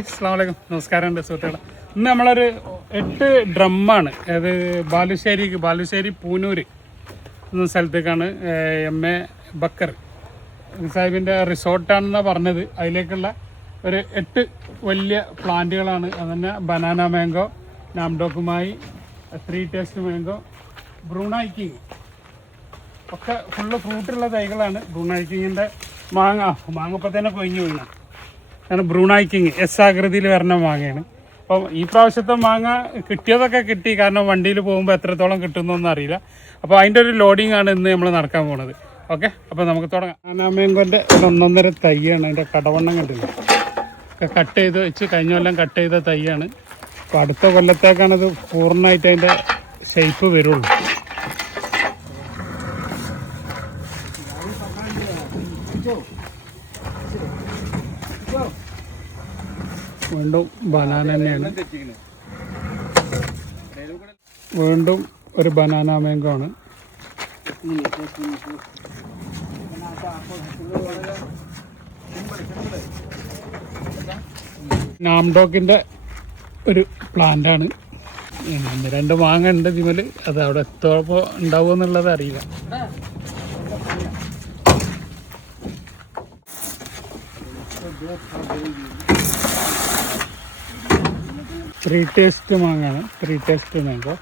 അസ്സലാമലൈക്കും, നമസ്കാരമുണ്ട് സുഹൃത്തുക്കളെ. ഇന്ന് നമ്മളൊരു 8 ഡ്രമ്മാണ്. അത് ബാലുശ്ശേരി പൂനൂർ എന്ന സ്ഥലത്തേക്കാണ് MA ബക്കർ സാഹിബിൻ്റെ റിസോർട്ടാണെന്നാണ് പറഞ്ഞത്. അതിലേക്കുള്ള ഒരു 8 വലിയ പ്ലാന്റുകളാണ്. അതുതന്നെ ബനാന മാംഗോ, നാംഡോക്കുമായി, 3 ടേസ്റ്റ് മാംഗോ, ബ്രൂണൈ കിങ് ഒക്കെ ഫുള്ള് ഫ്രൂട്ടുള്ള തൈകളാണ്. ബ്രൂണൈ കിങ്ങിൻ്റെ മാങ്ങപ്പോൾ തന്നെ കൊഴിഞ്ഞു വീണ കാരണം ബ്രൂണൈ കിങ് ആകൃതിയിൽ വരുന്ന മാങ്ങയാണ്. അപ്പം ഈ പ്രാവശ്യത്തെ മാങ്ങ കിട്ടിയതൊക്കെ കിട്ടി, കാരണം വണ്ടിയിൽ പോകുമ്പോൾ എത്രത്തോളം കിട്ടുന്നൊന്നും അറിയില്ല. അപ്പോൾ അതിൻ്റെ ഒരു ലോഡിങ് ആണ് ഇന്ന് നമ്മൾ നടക്കാൻ പോകുന്നത്. ഓക്കെ, അപ്പോൾ നമുക്ക് തുടങ്ങാം. ബനാനാമേങ്കോൻ്റെ ഒരു 1.5 തൈയാണ്. അതിൻ്റെ കടവണ്ണം കണ്ടില്ല, ഒക്കെ കട്ട് ചെയ്ത് വെച്ച് കഴിഞ്ഞ കൊല്ലം കട്ട് ചെയ്ത തൈയാണ്. അപ്പോൾ അടുത്ത കൊല്ലത്തേക്കാണത് പൂർണ്ണമായിട്ട് അതിൻ്റെ ഷേപ്പ് വരുള്ളൂ. വീണ്ടും ബനാന തന്നെയാണ്, വീണ്ടും ഒരു ബനാന മാംഗോ ആണ്. നാംഡോക്കിൻ്റെ ഒരു പ്ലാന്റാണ്. 2 മാങ്ങ ഉണ്ട് ഇതിമേൽ. അത് അവിടെ എത്തോപ്പോൾ ഉണ്ടാവുമോ എന്നുള്ളത് അറിയില്ല. ത്രീ ടേസ്റ്റ് മാങ്ങാണ്, 3 taste mango.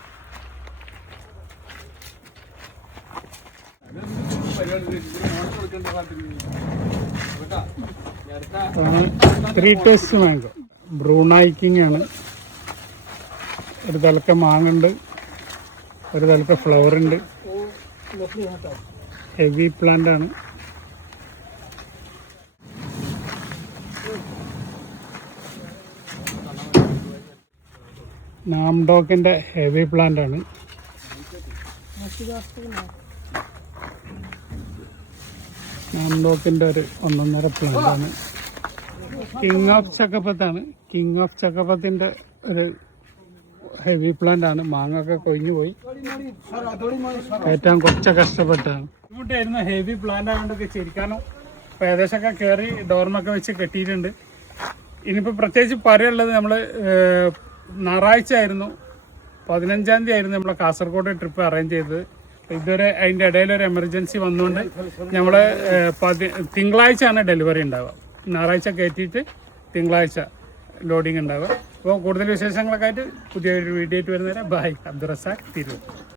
Three taste mango Brunei king ആണ്. ഒരു തലക്ക മാങ്ങ ഉണ്ട്, ഒരു തലക്ക ഫ്ലവർ ഉണ്ട്. ഹെവി പ്ലാന്റ് ആണ്. നാംഡോക്കിൻ്റെ ഹെവി പ്ലാന്റ് ആണ്. നാംഡോക്കിൻ്റെ ഒരു 1.5 പ്ലാന്റ് ആണ്. കിങ് ഓഫ് ചക്കപ്പത്താണ്. കിങ് ഓഫ് ചക്കപ്പത്തിൻ്റെ ഒരു ഹെവി പ്ലാന്റ് ആണ്. മാങ്ങ ഒക്കെ കൊഴിഞ്ഞു പോയി, ഏറ്റവും കുറച്ച് കഷ്ടപ്പെട്ടാണ്. ബുദ്ധിമുട്ടായിരുന്നു. ഹെവി പ്ലാന്റ് ആയതുകൊണ്ടൊക്കെ ചിരിക്കാനോ അപ്പോൾ ഏകദേശമൊക്കെ കയറി ഡോർമൊക്കെ വെച്ച് കെട്ടിയിട്ടുണ്ട്. ഇനിയിപ്പോൾ പ്രത്യേകിച്ച് പറയുള്ളത്, നമ്മൾ ഞായറാഴ്ച ആയിരുന്നു, 15-ാം തീയതി ആയിരുന്നു നമ്മളെ കാസർഗോഡ് ട്രിപ്പ് അറേഞ്ച് ചെയ്തത്. ഇതുവരെ അതിൻ്റെ ഇടയിലൊരു എമർജൻസി വന്നുകൊണ്ട് നമ്മൾ തിങ്കളാഴ്ചയാണ് ഡെലിവറി ഉണ്ടാവുക. ഞായറാഴ്ച കയറ്റിയിട്ട് തിങ്കളാഴ്ച ലോഡിങ് ഉണ്ടാവുക. അപ്പോൾ കൂടുതൽ വിശേഷങ്ങളൊക്കെ ആയിട്ട് പുതിയൊരു വീഡിയോ ആയിട്ട് വരുന്നവരെ ബൈ. അബ്ദുറസാഖ്, തിരൂർ.